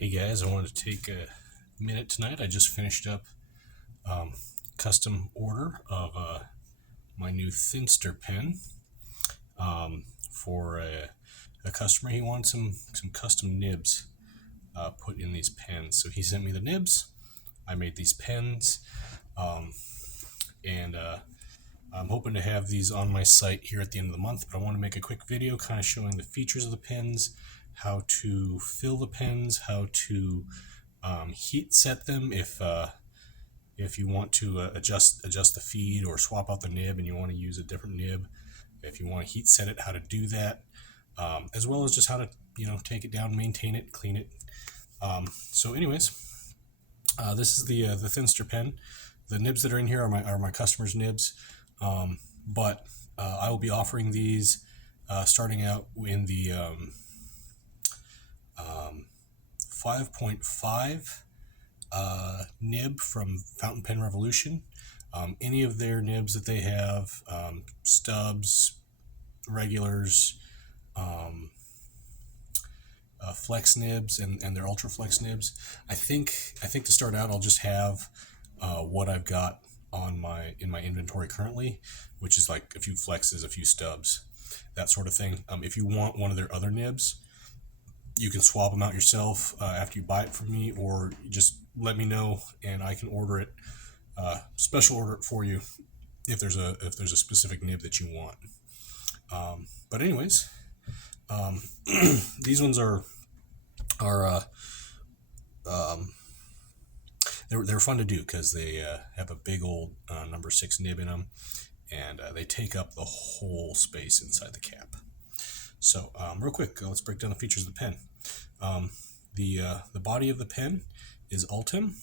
Hey guys, I wanted to take a minute tonight. I just finished up custom order of my new Thinster Pen for a customer. He wanted some custom nibs put in these pens, so he sent me the nibs. I made these pens, and I'm hoping to have these on my site here at the end of the month. But I want to make a quick video kind of showing the features of the pens, how to fill the pens, how to heat set them if you want to adjust the feed or swap out the nib and you want to use a different nib. If you want to heat set it, how to do that, as well as just how to take it down, maintain it, clean it. So anyways, this is the Thinster Pen. The nibs that are in here are my customers' nibs, but I will be offering these starting out in the 5.5 nib from Fountain Pen Revolution. Any of their nibs that they have, stubs, regulars, flex nibs, and their ultra flex nibs. I think to start out, I'll just have what I've got on in my inventory currently, which is like a few flexes, a few stubs, that sort of thing. If you want one of their other nibs, you can swap them out yourself after you buy it from me, or just let me know and I can order it, special order it for you if there's a specific nib that you want. But anyways, these ones are they're fun to do because they have a big old number 6 nib in them, and they take up the whole space inside the cap. So real quick, let's break down the features of the pen. The body of the pen is Ultem.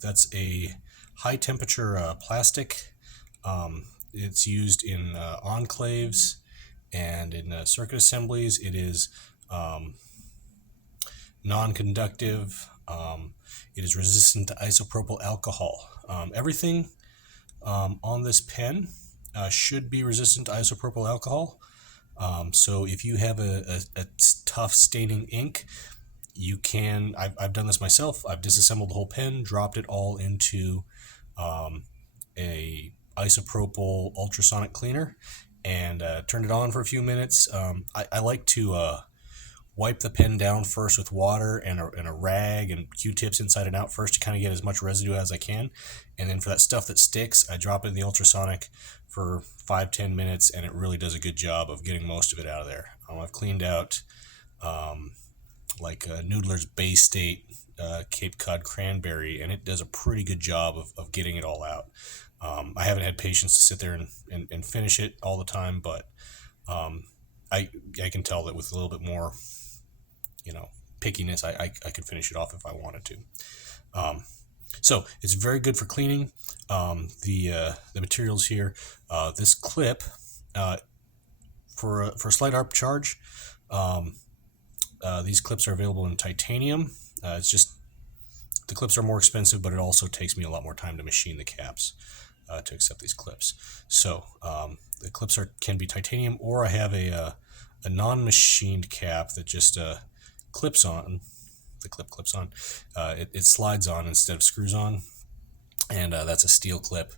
That's a high temperature plastic. It's used in enclaves and in circuit assemblies. It is non-conductive. It is resistant to isopropyl alcohol. Everything on this pen should be resistant to isopropyl alcohol. So if you have a tough staining ink, you can, I've done this myself. I've disassembled the whole pen, dropped it all into a isopropyl ultrasonic cleaner, and turned it on for a few minutes. I like to wipe the pen down first with water and a rag and Q-tips inside and out first to kind of get as much residue as I can. And then for that stuff that sticks, I drop it in the ultrasonic for 5-10 minutes, and it really does a good job of getting most of it out of there. I've cleaned out like Noodler's Bay State Cape Cod Cranberry, and it does a pretty good job of getting it all out. I haven't had patience to sit there and finish it all the time, but I can tell that with a little bit more pickiness, I could finish it off if I wanted to. So it's very good for cleaning. The materials here, this clip, for a slight upcharge, these clips are available in titanium. It's just the clips are more expensive, but it also takes me a lot more time to machine the caps to accept these clips. So the clips can be titanium, or I have a non-machined cap that just clips on. The clip clips on. It slides on instead of screws on, and that's a steel clip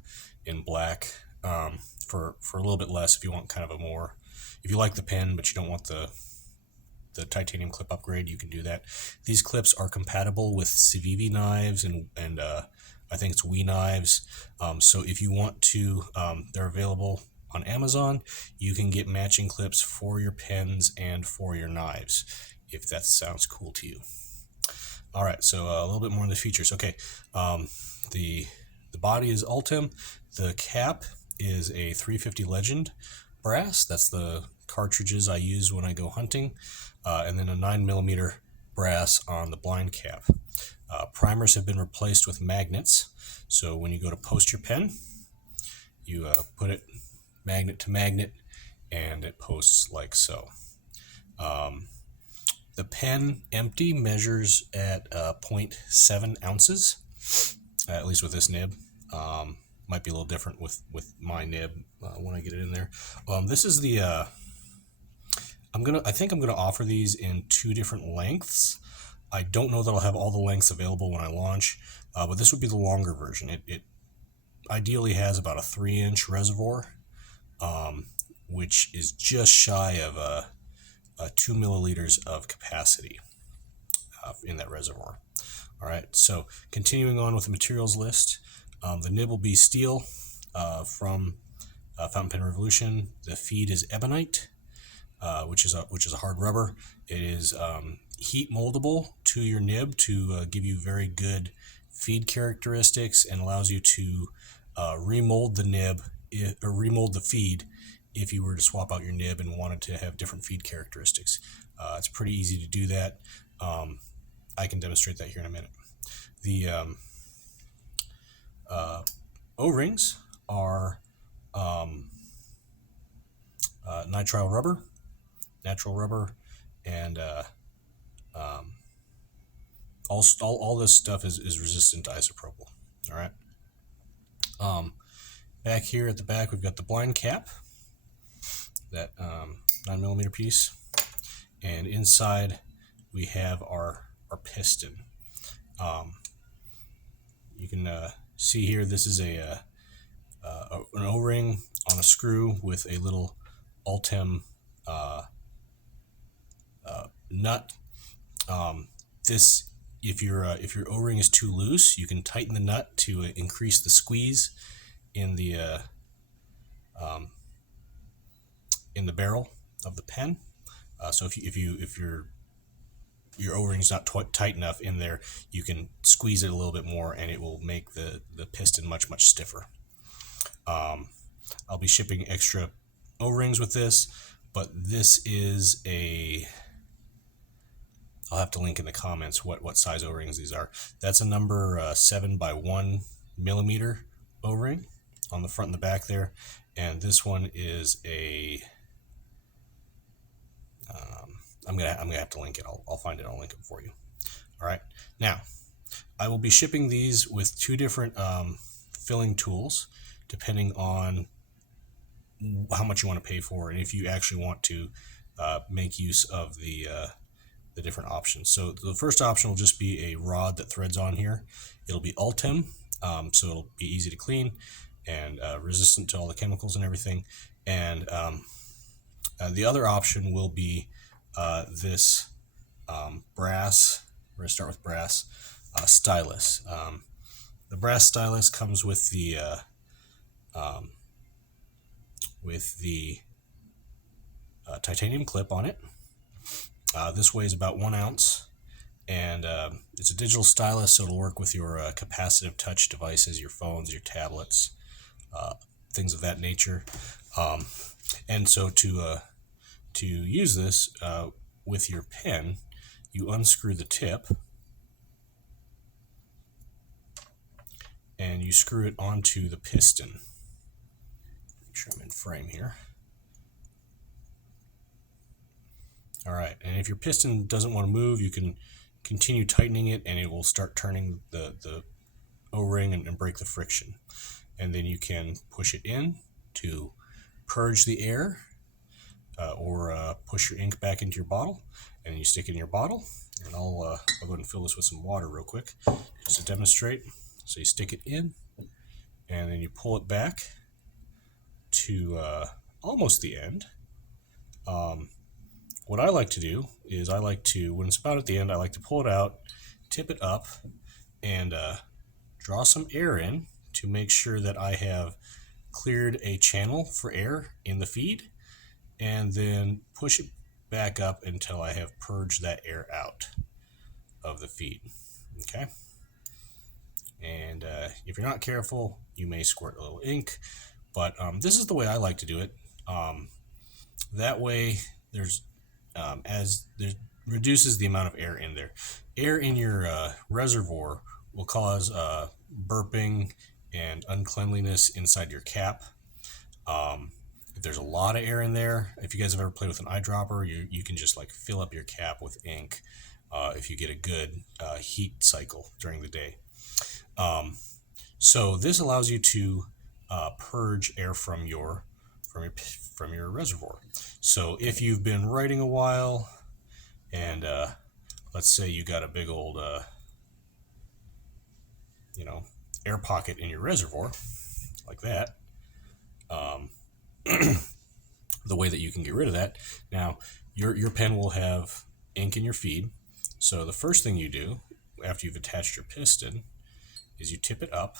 in black for a little bit less. If you want kind of if you like the pen but you don't want the titanium clip upgrade, you can do that. These clips are compatible with Civivi knives and I think it's WE knives. So if you want to, they're available on Amazon. You can get matching clips for your pens and for your knives, if that sounds cool to you. All right, so a little bit more on the features. Okay, the body is Ultem. The cap is a 350 Legend brass. That's the cartridges I use when I go hunting, and then a 9mm brass on the blind cap. Primers have been replaced with magnets, so when you go to post your pen, you put it magnet to magnet, and it posts like so. The pen empty measures at 0.7 ounces, at least with this nib. Might be a little different with my nib when I get it in there. This is the I think I'm gonna offer these in 2 different lengths. I don't know that I'll have all the lengths available when I launch, but this would be the longer version. It ideally has about a 3-inch reservoir, which is just shy of 2 milliliters of capacity in that reservoir. All right, so continuing on with the materials list, the nib will be steel from Fountain Pen Revolution. The feed is ebonite, which is a hard rubber. It is heat moldable to your nib to give you very good feed characteristics, and allows you to remold the nib or remold the feed if you were to swap out your nib and wanted to have different feed characteristics. It's pretty easy to do that. I can demonstrate that here in a minute. The O-rings are nitrile rubber, natural rubber, and all this stuff is resistant to isopropyl. All right. Back here at the back, we've got the blind cap, that 9mm piece, and inside we have our piston. You can see here, this is an O-ring on a screw with a little Ultem nut. If your O-ring is too loose, you can tighten the nut to increase the squeeze in the barrel of the pen. So if your O-ring's not tight enough in there, you can squeeze it a little bit more, and it will make the piston much stiffer. I'll be shipping extra O-rings with this, but this is I'll have to link in the comments what size O-rings these are. That's a number 7x1mm O-ring on the front and the back there, and this one is I'm gonna have to link it. I'll find it. I'll link it for you. All right. Now, I will be shipping these with 2 different filling tools, depending on how much you want to pay for, and if you actually want to make use of the different options. So the first option will just be a rod that threads on here. It'll be Ultem, so it'll be easy to clean and resistant to all the chemicals and everything. And the other option will be this brass. We're going to start with brass stylus. The brass stylus comes with the titanium clip on it. This weighs about 1 ounce, and it's a digital stylus, so it'll work with your capacitive touch devices, your phones, your tablets, things of that nature. And so to use this with your pen, you unscrew the tip and you screw it onto the piston. Make sure I'm in frame here. All right, and if your piston doesn't want to move, you can continue tightening it, and it will start turning the O-ring and break the friction. And then you can push it in to purge the air, or push your ink back into your bottle, and you stick it in your bottle. And I'll go ahead and fill this with some water real quick just to demonstrate. So you stick it in, and then you pull it back to almost the end. What I like to do is when it's about at the end, I like to pull it out, tip it up, and draw some air in to make sure that I have cleared a channel for air in the feed, and then push it back up until I have purged that air out of the feed. Okay? And if you're not careful, you may squirt a little ink, but this is the way I like to do it. That way, reduces the amount of air in there. Air in your reservoir will cause burping and uncleanliness inside your cap. If there's a lot of air in there, if you guys have ever played with an eyedropper, you can just like fill up your cap with ink if you get a good heat cycle during the day. So this allows you to purge air from your from your reservoir. So if you've been writing a while, and let's say you got a big old air pocket in your reservoir like that, the way that you can get rid of that, now your pen will have ink in your feed. So the first thing you do after you've attached your piston is you tip it up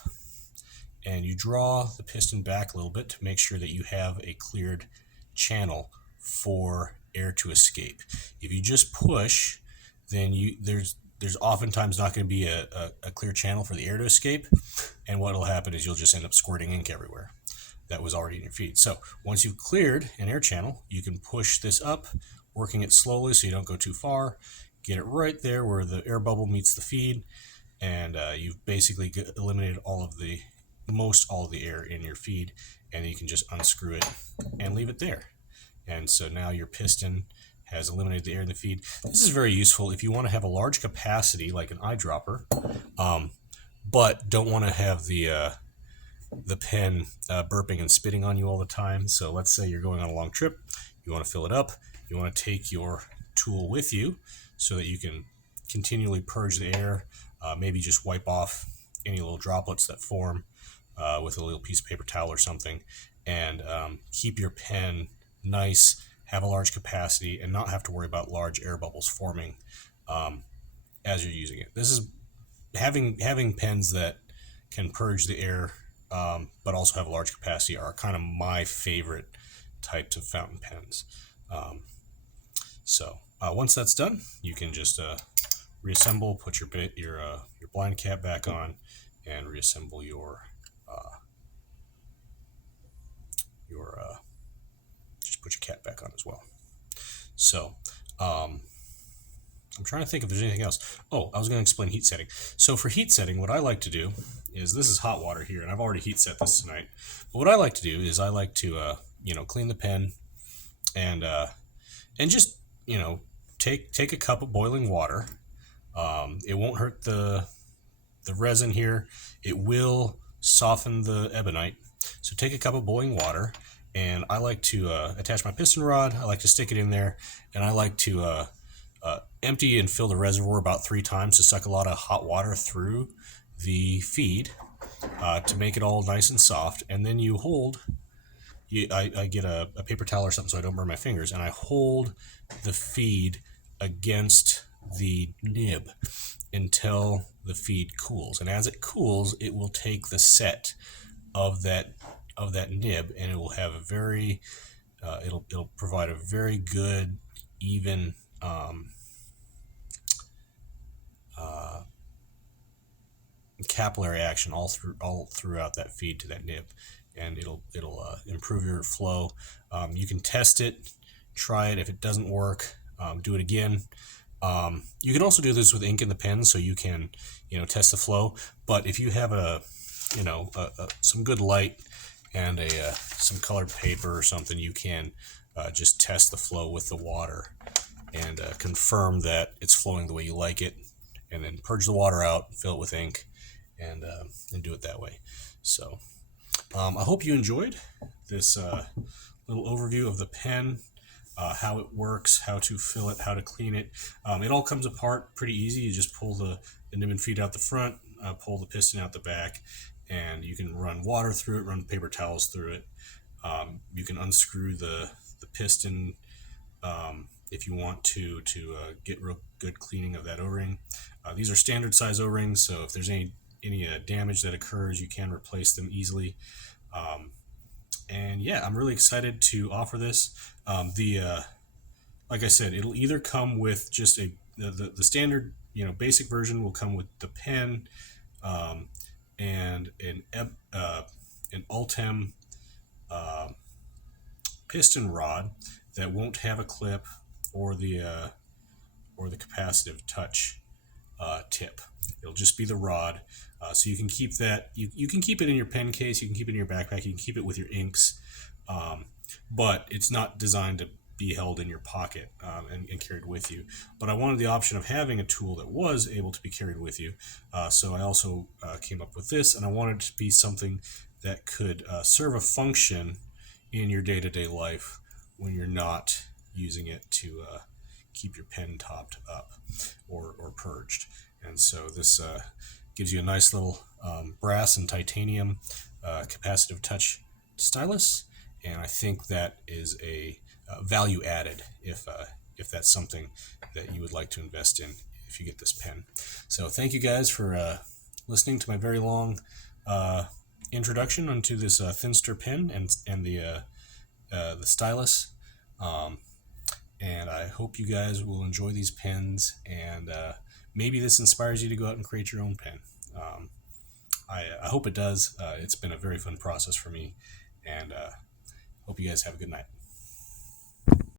and you draw the piston back a little bit to make sure that you have a cleared channel for air to escape. If you just push, then there's oftentimes not going to be a clear channel for the air to escape, and what will happen is you'll just end up squirting ink everywhere that was already in your feed. So once you've cleared an air channel, you can push this up, working it slowly so you don't go too far, get it right there where the air bubble meets the feed, and you've basically eliminated all of the air in your feed, and you can just unscrew it and leave it there. And so now your piston has eliminated the air in the feed. This is very useful if you want to have a large capacity like an eyedropper, but don't want to have the pen burping and spitting on you all the time. So let's say you're going on a long trip, you want to fill it up, you want to take your tool with you so that you can continually purge the air, maybe just wipe off any little droplets that form with a little piece of paper towel or something, and keep your pen nice, have a large capacity, and not have to worry about large air bubbles forming as you're using it. This is having pens that can purge the air but also have a large capacity are kind of my favorite types of fountain pens. So once that's done, you can just reassemble, put your blind cap back on, and reassemble your just put your cap back on as well. So I'm trying to think if there's anything else. Oh, I was going to explain heat setting. So for heat setting, what I like to do is, this is hot water here, and I've already heat set this tonight. But what I like to do is I like to clean the pen and just take a cup of boiling water. It won't hurt the resin here. It will soften the ebonite. So take a cup of boiling water, and I like to attach my piston rod. I like to stick it in there, and I like to empty and fill the reservoir about 3 times to suck a lot of hot water through the feed to make it all nice and soft. And then you hold, I get a paper towel or something so I don't burn my fingers, and I hold the feed against the nib until the feed cools. And as it cools, it will take the set of that nib, and it will have a very it'll provide a very good, even capillary action all throughout that feed to that nib, and it'll improve your flow. You can test it, try it. If it doesn't work, do it again. You can also do this with ink in the pen, so you can test the flow. But if you have some good light and some colored paper or something, you can just test the flow with the water and confirm that it's flowing the way you like it, and then purge the water out, fill it with ink, and do it that way. So I hope you enjoyed this little overview of the pen, how it works, how to fill it, how to clean it. It all comes apart pretty easy. You just pull the nib and feed out the front, pull the piston out the back, and you can run water through it, run paper towels through it. You can unscrew the piston if you want to get real good cleaning of that O-ring. These are standard size O-rings, so if there's any damage that occurs, you can replace them easily. And yeah, I'm really excited to offer this. Like I said, it'll either come with just the standard basic version will come with the pen and an Ultem piston rod that won't have a clip or the capacitive touch tip. It'll just be the rod, so you can keep that. You can keep it in your pen case. You can keep it in your backpack. You can keep it with your inks, but it's not designed to be held in your pocket and carried with you. But I wanted the option of having a tool that was able to be carried with you, so I also came up with this, and I wanted it to be something that could serve a function in your day-to-day life when you're not using it to keep your pen topped up or purged. And so this gives you a nice little brass and titanium capacitive touch stylus, and I think that is a value added if that's something that you would like to invest in if you get this pen. So thank you guys for listening to my very long introduction onto this Thinster pen and the stylus. And I hope you guys will enjoy these pens, and maybe this inspires you to go out and create your own pen. I hope it does. It's been a very fun process for me, and hope you guys have a good night.